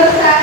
Rosa.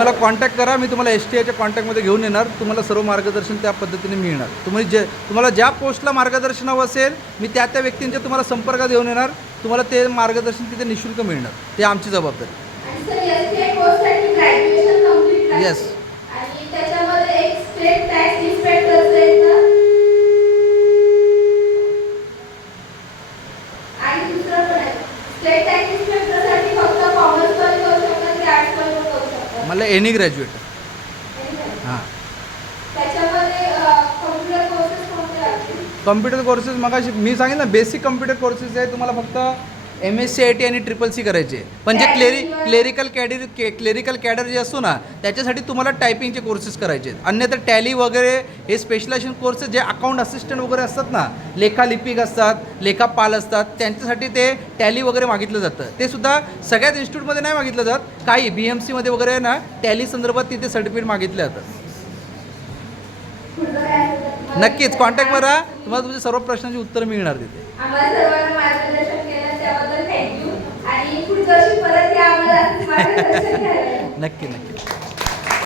मला contact करा मी तुम्हाला एस टी आयच्या कॉन्टॅक्टमध्ये घेऊन येणार. तुम्हाला सर्व मार्गदर्शन त्या पद्धतीने मिळणार. तुम्ही जे तुम्हाला ज्या पोस्टला मार्गदर्शन हवं असेल मी त्या त्या व्यक्तींच्या तुम्हाला संपर्कात घेऊन येणार. तुम्हाला ते मार्गदर्शन तिथे निशुल्क मिळणार. ते आमची जबाबदारी. सर मला एनी ग्रॅज्युएट हां. कम्प्युटर कोर्सेस मग मी सांगेन ना बेसिक कम्प्युटर कोर्सेस आहे तुम्हाला फक्त M S C I T आणि ट्रिपल सी करायचे. पण जे क्लेरी क्लेरिकल कॅडर के क्लेरिकल कॅडर जे असतो ना त्याच्यासाठी तुम्हाला टायपिंगचे कोर्सेस करायचे आहेत अन्यथा टॅली वगैरे हे स्पेशलायझेशन कोर्सेस जे अकाउंट असिस्टंट वगैरे असतात ना लेखालिपिक असतात लेखापाल असतात त्यांच्यासाठी ते टॅली वगैरे मागितलं जातं. ते सुद्धा सगळ्याच इन्स्टिट्यूटमध्ये नाही मागितलं जात. काही बी एम सीमध्ये वगैरे ना टॅली संदर्भात तिथे सर्टिफिकेट मागितलं जातं नक्कीच. कॉन्टॅक्ट करा. तुम्हाला तुमच्या सर्व प्रश्नांची उत्तरं मिळणार तिथे. नक्की नक्की.